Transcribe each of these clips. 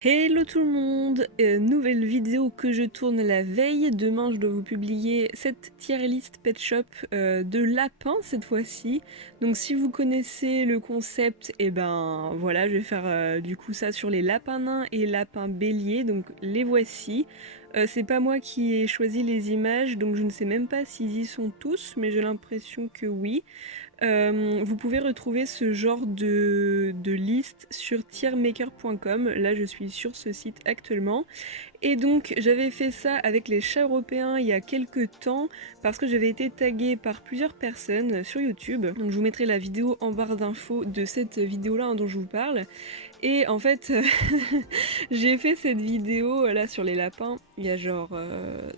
Hello tout le monde, nouvelle vidéo que je tourne la veille. Demain je dois vous publier cette tier list pet shop de lapins cette fois-ci. Donc si vous connaissez le concept, et ben voilà, je vais faire du coup ça sur les lapins nains et lapins béliers, donc les voici. C'est pas moi qui ai choisi les images, donc je ne sais même pas s'ils y sont tous, mais j'ai l'impression que oui. Vous pouvez retrouver ce genre de liste sur tiermaker.com. Là, je suis sur ce site actuellement. Et donc, j'avais fait ça avec les chats européens il y a quelques temps parce que j'avais été taguée par plusieurs personnes sur YouTube. Donc, je vous mettrai la vidéo en barre d'infos de cette vidéo-là dont je vous parle. Et en fait, j'ai fait cette vidéo là sur les lapins il y a genre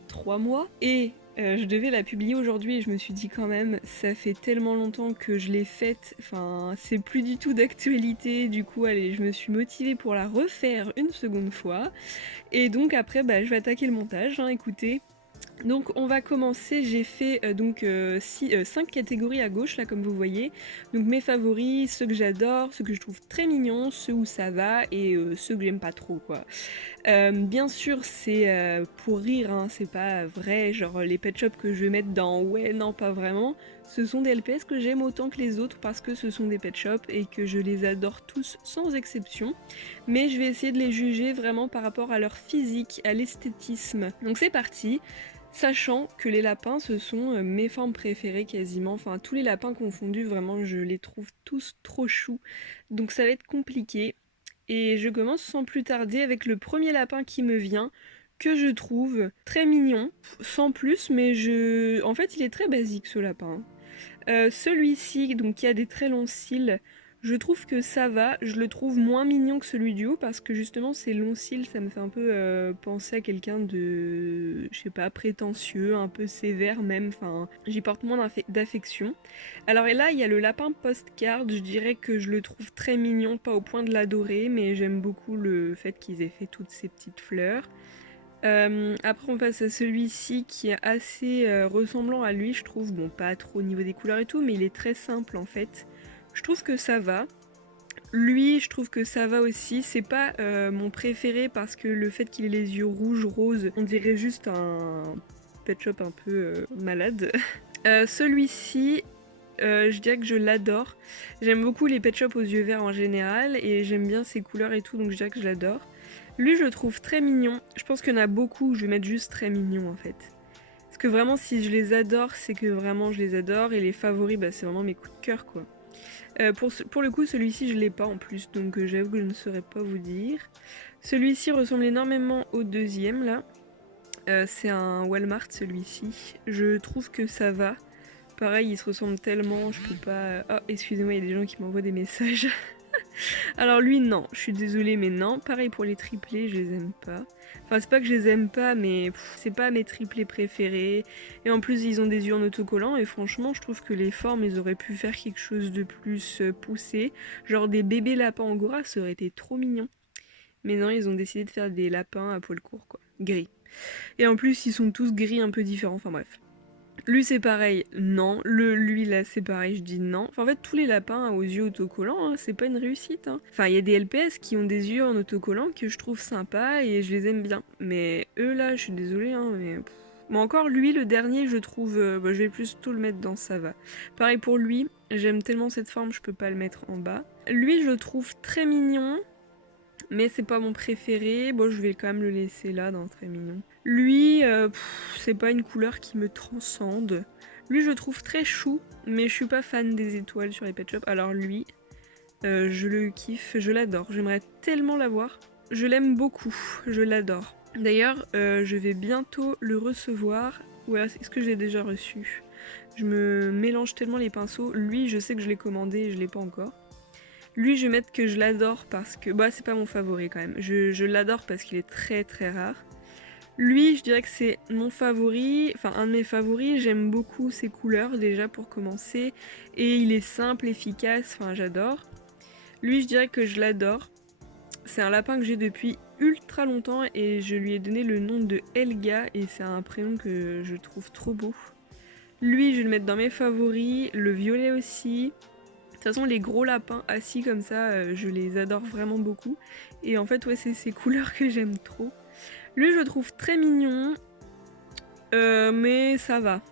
3 mois. Et je devais la publier aujourd'hui et je me suis dit quand même, ça fait tellement longtemps que je l'ai faite, enfin c'est plus du tout d'actualité, du coup allez, je me suis motivée pour la refaire une seconde fois. Et donc après, bah, je vais attaquer le montage, hein, écoutez. Donc on va commencer, j'ai fait 5 catégories à gauche là comme vous voyez. Donc mes favoris, ceux que j'adore, ceux que je trouve très mignons, ceux où ça va et ceux que j'aime pas trop quoi. Bien sûr c'est pour rire, hein, c'est pas vrai, genre les pet shops que je vais mettre dans ouais non pas vraiment. Ce sont des LPS que j'aime autant que les autres parce que ce sont des pet shops et que je les adore tous sans exception. Mais je vais essayer de les juger vraiment par rapport à leur physique, à l'esthétisme. Donc c'est parti. Sachant que les lapins, ce sont mes formes préférées quasiment, enfin tous les lapins confondus, vraiment je les trouve tous trop choux, donc ça va être compliqué. Et je commence sans plus tarder avec le premier lapin qui me vient, que je trouve très mignon, sans plus, mais en fait il est très basique ce lapin. Celui-ci, donc qui a des très longs cils, je trouve que ça va. Je le trouve moins mignon que celui du haut parce que justement ces longs cils, ça me fait un peu penser à quelqu'un de, je sais pas, prétentieux, un peu sévère même. Enfin, j'y porte moins d'affection. Alors et là, il y a le lapin postcard. Je dirais que je le trouve très mignon, pas au point de l'adorer, mais j'aime beaucoup le fait qu'ils aient fait toutes ces petites fleurs. Après on passe à celui-ci qui est assez ressemblant à lui, je trouve. Bon, pas trop au niveau des couleurs et tout, mais il est très simple en fait. Je trouve que ça va. Lui, je trouve que ça va aussi. C'est pas mon préféré parce que le fait qu'il ait les yeux rouges, roses, on dirait juste un pet shop un peu malade. Celui-ci, je dirais que je l'adore. J'aime beaucoup les pet shops aux yeux verts en général et j'aime bien ses couleurs et tout, donc je dirais que je l'adore. Lui, je le trouve très mignon. Je pense qu'il y en a beaucoup où je vais mettre juste très mignon en fait. Parce que vraiment, si je les adore, c'est que vraiment je les adore. Et les favoris, bah, c'est vraiment mes coups de cœur quoi. Pour le coup, celui-ci, je l'ai pas en plus, donc j'avoue que je ne saurais pas vous dire. Celui-ci ressemble énormément au deuxième là. C'est un Walmart celui-ci. Je trouve que ça va. Pareil, ils se ressemblent tellement, je peux pas... Oh, excusez-moi, il y a des gens qui m'envoient des messages. Alors lui, non, je suis désolée, mais non. Pareil pour les triplés, je les aime pas. Enfin, c'est pas que je les aime pas, mais c'est pas mes triplés préférés. Et en plus, ils ont des yeux en autocollant, et franchement, je trouve que les formes, ils auraient pu faire quelque chose de plus poussé. Genre des bébés lapins angora, ça aurait été trop mignon. Mais non, ils ont décidé de faire des lapins à poil court, quoi. Gris. Et en plus, ils sont tous gris un peu différents, enfin bref. Lui c'est pareil, non. Lui là c'est pareil, je dis non. Enfin en fait tous les lapins aux yeux autocollants, hein, c'est pas une réussite. Hein. Enfin il y a des LPS qui ont des yeux en autocollant que je trouve sympas et je les aime bien. Mais eux là, je suis désolée, hein, mais... Mais encore lui le dernier je trouve... bah, je vais plutôt le mettre dans ça va. Pareil pour lui, j'aime tellement cette forme, je peux pas le mettre en bas. Lui je le trouve très mignon. Mais c'est pas mon préféré. Bon, je vais quand même le laisser là, dans très mignon. Lui, c'est pas une couleur qui me transcende. Lui, je le trouve très chou, mais je suis pas fan des étoiles sur les pet shops. Alors lui, je le kiffe, je l'adore. J'aimerais tellement l'avoir. Je l'aime beaucoup, je l'adore. D'ailleurs, je vais bientôt le recevoir. Ou alors, est-ce que j'ai déjà reçu? Je me mélange tellement les pinceaux. Lui, je sais que je l'ai commandé et je l'ai pas encore. Lui, je vais mettre que je l'adore parce que... Bah, c'est pas mon favori quand même. Je l'adore parce qu'il est très très rare. Lui, je dirais que c'est mon favori, enfin un de mes favoris. J'aime beaucoup ses couleurs déjà pour commencer. Et il est simple, efficace, enfin j'adore. Lui, je dirais que je l'adore. C'est un lapin que j'ai depuis ultra longtemps et je lui ai donné le nom de Elga et c'est un prénom que je trouve trop beau. Lui, je vais le mettre dans mes favoris. Le violet aussi. De toute façon, les gros lapins assis comme ça, je les adore vraiment beaucoup. Et en fait, ouais, c'est ces couleurs que j'aime trop. Lui, je le trouve très mignon, mais ça va,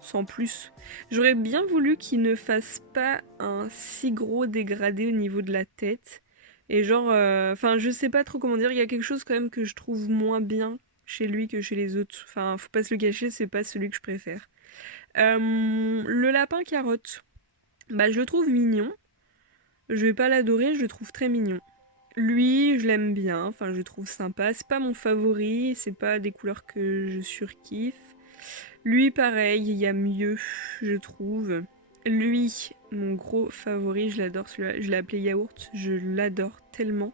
sans plus. J'aurais bien voulu qu'il ne fasse pas un si gros dégradé au niveau de la tête. Et genre, enfin, je sais pas trop comment dire, il y a quelque chose quand même que je trouve moins bien chez lui que chez les autres. Enfin, faut pas se le cacher, c'est pas celui que je préfère. Le lapin carotte, bah je le trouve mignon. Je vais pas l'adorer, je le trouve très mignon. Lui, je l'aime bien, enfin je le trouve sympa. C'est pas mon favori, c'est pas des couleurs que je surkiffe. Lui, pareil, il y a mieux, je trouve. Lui, mon gros favori, je l'adore celui-là. Je l'ai appelé Yaourt, je l'adore tellement.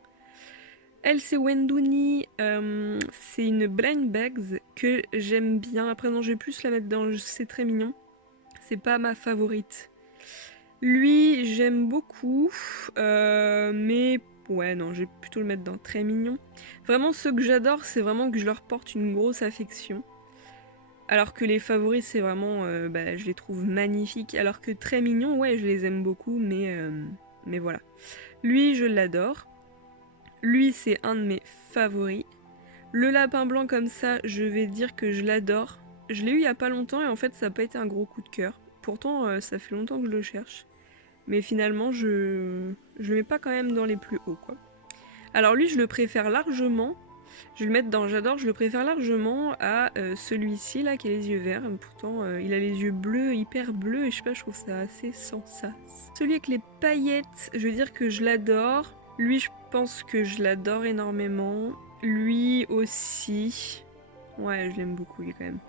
Elle, c'est Wendouni, c'est une blind bags que j'aime bien. Après, non, je vais plus la mettre dans, c'est très mignon. C'est pas ma favorite. Lui, j'aime beaucoup, mais ouais, non, je vais plutôt le mettre dans très mignon. Vraiment, ceux que j'adore, c'est vraiment que je leur porte une grosse affection. Alors que les favoris, c'est vraiment, bah, je les trouve magnifiques. Alors que très mignons, ouais, je les aime beaucoup, mais voilà. Lui, je l'adore. Lui, c'est un de mes favoris. Le lapin blanc comme ça, je vais dire que je l'adore. Je l'ai eu il y a pas longtemps et en fait, ça n'a pas été un gros coup de cœur. Pourtant, ça fait longtemps que je le cherche. Mais finalement, je le mets pas quand même dans les plus hauts, quoi. Alors lui, je le préfère largement. Je vais le mettre dans j'adore, je le préfère largement à celui-ci là qui a les yeux verts. Pourtant, il a les yeux bleus, hyper bleus, et je sais pas, je trouve ça assez sans sas. Celui avec les paillettes, je veux dire que je l'adore. Lui, je pense que je l'adore énormément. Lui aussi. Ouais, je l'aime beaucoup lui quand même.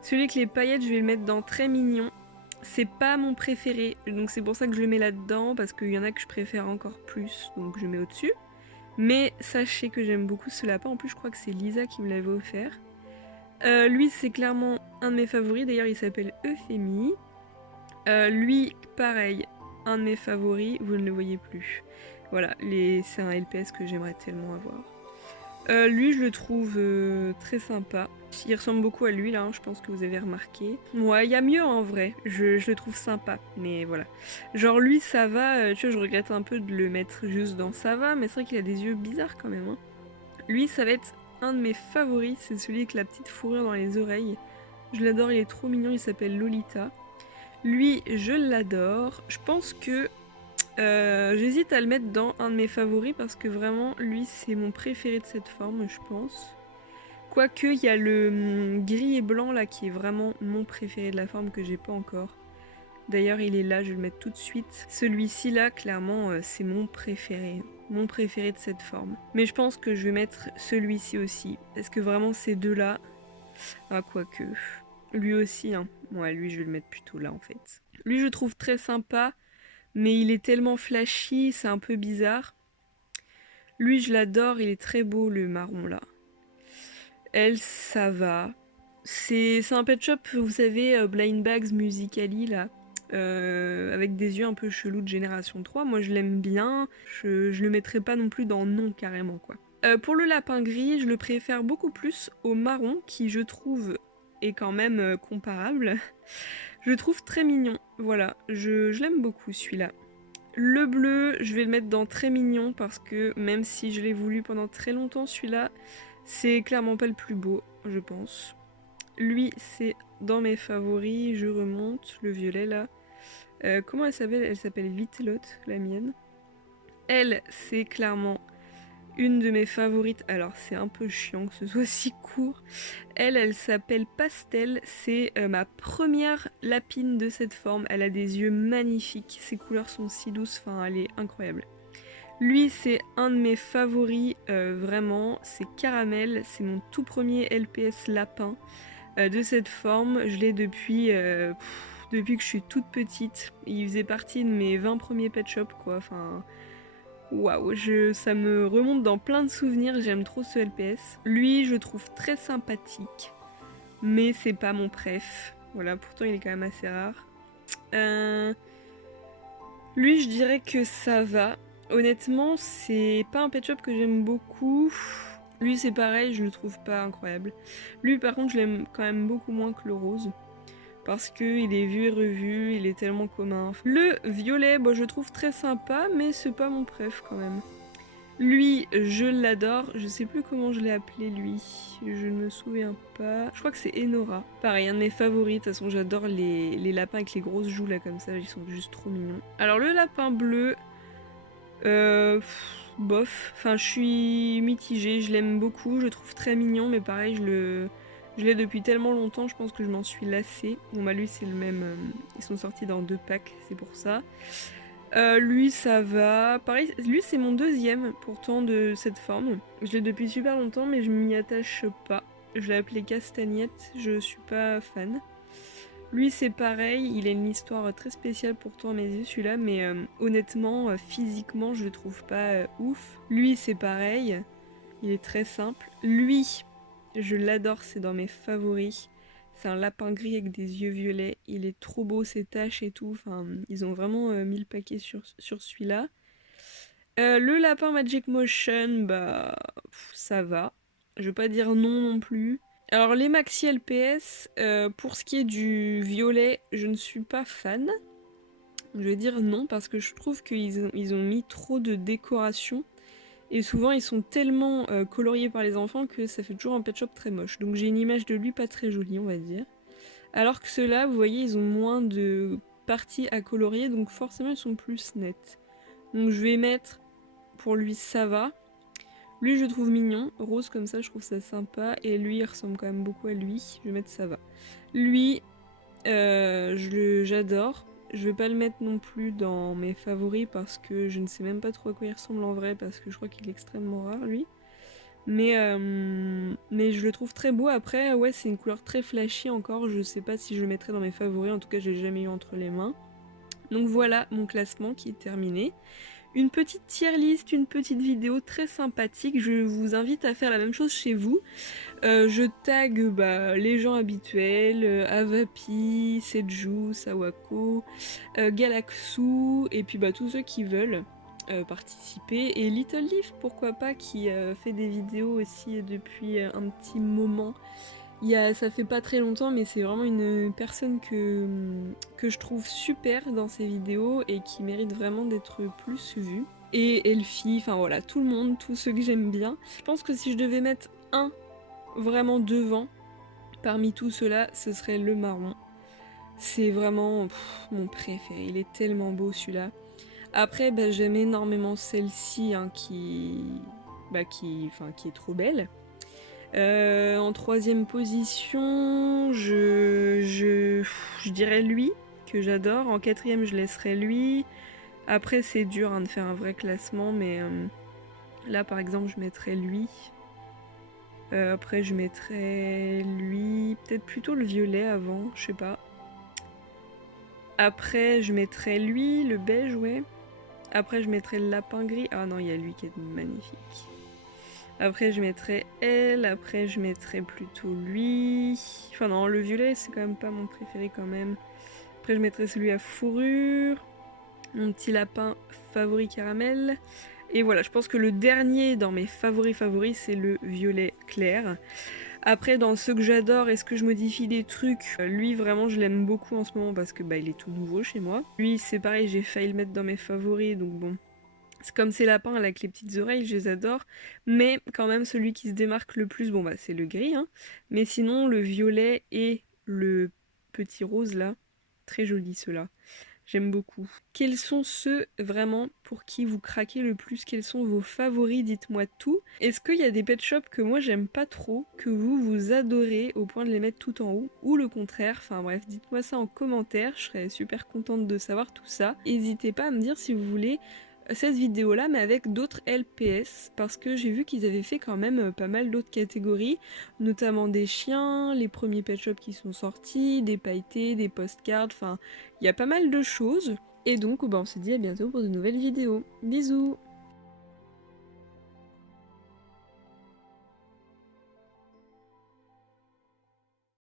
Celui avec les paillettes, je vais le mettre dans très mignon. C'est pas mon préféré, donc c'est pour ça que je le mets là-dedans, parce qu'il y en a que je préfère encore plus, donc je le mets au-dessus. Mais sachez que j'aime beaucoup ce lapin, en plus je crois que c'est Lisa qui me l'avait offert. Lui c'est clairement un de mes favoris, d'ailleurs il s'appelle Euphémie. Lui pareil, un de mes favoris, vous ne le voyez plus. Voilà, c'est un LPS que j'aimerais tellement avoir. Lui, je le trouve très sympa. Il ressemble beaucoup à lui, là, hein, je pense que vous avez remarqué. Ouais, il y a mieux en vrai. Je le trouve sympa, mais voilà. Genre, lui, ça va. Tu vois, je regrette un peu de le mettre juste dans ça va, mais c'est vrai qu'il a des yeux bizarres quand même. Hein. Lui, ça va être un de mes favoris. C'est celui avec la petite fourrure dans les oreilles. Je l'adore, il est trop mignon. Il s'appelle Lolita. Lui, je l'adore. Je pense que j'hésite à le mettre dans un de mes favoris parce que vraiment, lui, c'est mon préféré de cette forme, je pense. Quoique, il y a le gris et blanc là qui est vraiment mon préféré de la forme que j'ai pas encore. D'ailleurs, il est là, je vais le mettre tout de suite. Celui-ci là, clairement, c'est mon préféré. Mon préféré de cette forme. Mais je pense que je vais mettre celui-ci aussi. Parce que vraiment, ces deux-là... Ah, quoique... Lui aussi, hein. Ouais, lui, je vais le mettre plutôt là, en fait. Lui, je trouve très sympa. Mais il est tellement flashy, c'est un peu bizarre. Lui, je l'adore, il est très beau, le marron, là. Elle, ça va. C'est un pet shop, vous savez, Blind Bags Musicali, là. Avec des yeux un peu chelous de génération 3. Moi, je l'aime bien. Je le mettrai pas non plus dans non, carrément, quoi. Pour le lapin gris, je le préfère beaucoup plus au marron, qui, je trouve, est quand même comparable. Je le trouve très mignon. Voilà, je l'aime beaucoup, celui-là. Le bleu, je vais le mettre dans très mignon parce que même si je l'ai voulu pendant très longtemps, celui-là, c'est clairement pas le plus beau, je pense. Lui, c'est dans mes favoris, je remonte, le violet là. Comment elle s'appelle? Elle s'appelle Vitelotte, la mienne. Elle, c'est clairement une de mes favorites. Alors, c'est un peu chiant que ce soit si court. Elle s'appelle Pastel. C'est ma première lapine de cette forme. Elle a des yeux magnifiques. Ses couleurs sont si douces. Enfin, elle est incroyable. Lui, c'est un de mes favoris. Vraiment, c'est Caramel. C'est mon tout premier LPS lapin de cette forme. Je l'ai depuis que je suis toute petite. Il faisait partie de mes 20 premiers pet shops, quoi. Enfin... Waouh, ça me remonte dans plein de souvenirs, j'aime trop ce LPS. Lui, je trouve très sympathique, mais c'est pas mon préf. Voilà, pourtant il est quand même assez rare. Lui, je dirais que ça va. Honnêtement, c'est pas un pet shop que j'aime beaucoup. Lui, c'est pareil, je le trouve pas incroyable. Lui, par contre, je l'aime quand même beaucoup moins que le rose. Parce qu'il est vu et revu, il est tellement commun. Le violet, bon, je le trouve très sympa, mais c'est pas mon préf quand même. Lui, je l'adore. Je sais plus comment je l'ai appelé lui. Je ne me souviens pas. Je crois que c'est Enora. Pareil, un de mes favoris. De toute façon, j'adore les lapins avec les grosses joues là comme ça. Ils sont juste trop mignons. Alors le lapin bleu, bof. Enfin, je suis mitigée. Je l'aime beaucoup. Je le trouve très mignon, mais pareil, je l'ai depuis tellement longtemps. Je pense que je m'en suis lassée. Bon bah lui, c'est le même. Ils sont sortis dans 2 packs, c'est pour ça. Lui ça va. Pareil, lui c'est mon deuxième pourtant de cette forme. Je l'ai depuis super longtemps mais je m'y attache pas. Je l'ai appelé Castagnette, je suis pas fan. Lui c'est pareil, il a une histoire très spéciale pourtant à mes yeux celui-là, mais honnêtement, physiquement je le trouve pas ouf. Lui c'est pareil, il est très simple. Lui, je l'adore, c'est dans mes favoris. C'est un lapin gris avec des yeux violets. Il est trop beau, ses taches et tout. Enfin, ils ont vraiment mis le paquet sur celui-là. Le lapin Magic Motion, bah, ça va. Je vais pas dire non non plus. Alors, les Maxi LPS, pour ce qui est du violet, je ne suis pas fan. Je vais dire non parce que je trouve qu'ils ont mis trop de décoration. Et souvent, ils sont tellement coloriés par les enfants que ça fait toujours un pet shop très moche. Donc j'ai une image de lui pas très jolie, on va dire. Alors que ceux-là, vous voyez, ils ont moins de parties à colorier, donc forcément, ils sont plus nets. Donc je vais mettre, pour lui, ça va. Lui, je le trouve mignon. Rose comme ça, je trouve ça sympa. Et lui, il ressemble quand même beaucoup à lui. Je vais mettre ça va. Lui, j'adore. Je vais pas le mettre non plus dans mes favoris parce que je ne sais même pas trop à quoi il ressemble en vrai parce que je crois qu'il est extrêmement rare lui. Mais je le trouve très beau. Après, ouais, c'est une couleur très flashy encore. Je sais pas si je le mettrai dans mes favoris. En tout cas, je l'ai jamais eu entre les mains. Donc voilà mon classement qui est terminé. Une petite tier list, une petite vidéo très sympathique. Je vous invite à faire la même chose chez vous. Je tag les gens habituels, Avapi, Seju, Sawako, Galaxu, et puis tous ceux qui veulent participer. Et Little Leaf, pourquoi pas, qui fait des vidéos aussi depuis un petit moment. Ça fait pas très longtemps, mais c'est vraiment une personne que je trouve super dans ses vidéos et qui mérite vraiment d'être plus vue. Et Elfie, enfin voilà, tout le monde, tous ceux que j'aime bien. Je pense que si je devais mettre un vraiment devant, parmi tout cela, ce serait le marron. C'est vraiment mon préféré, il est tellement beau celui-là. Après, j'aime énormément celle-ci qui est trop belle. En troisième position, je dirais lui, que j'adore. En quatrième, je laisserai lui. Après, c'est dur de faire un vrai classement, mais là, par exemple, je mettrais lui. Après, je mettrais lui. Peut-être plutôt le violet avant, je sais pas. Après, je mettrais lui, le beige, ouais. Après, je mettrais le lapin gris. Ah non, il y a lui qui est magnifique. Après, je mettrais elle. Après, je mettrais plutôt lui. Enfin, non, le violet, c'est quand même pas mon préféré quand même. Après, je mettrais celui à fourrure. Mon petit lapin favori caramel. Et voilà, je pense que le dernier dans mes favoris, c'est le violet clair. Après, dans ceux que j'adore, est-ce que je modifie des trucs? Lui, vraiment, je l'aime beaucoup en ce moment parce que il est tout nouveau chez moi. Lui, c'est pareil, j'ai failli le mettre dans mes favoris, donc bon. C'est comme ces lapins avec les petites oreilles, je les adore. Mais quand même, celui qui se démarque le plus, c'est le gris. Hein. Mais sinon, le violet et le petit rose là, très joli ceux-là. J'aime beaucoup. Quels sont ceux vraiment pour qui vous craquez le plus? Quels sont vos favoris? Dites-moi tout. Est-ce qu'il y a des pet shops que moi j'aime pas trop, que vous adorez au point de les mettre tout en haut? Ou le contraire? Enfin bref, dites-moi ça en commentaire. Je serais super contente de savoir tout ça. N'hésitez pas à me dire si vous voulez cette vidéo là mais avec d'autres LPS parce que j'ai vu qu'ils avaient fait quand même pas mal d'autres catégories, notamment des chiens, les premiers pet shops qui sont sortis, des pailletés, des postcards, enfin il y a pas mal de choses et donc on se dit à bientôt pour de nouvelles vidéos. Bisous.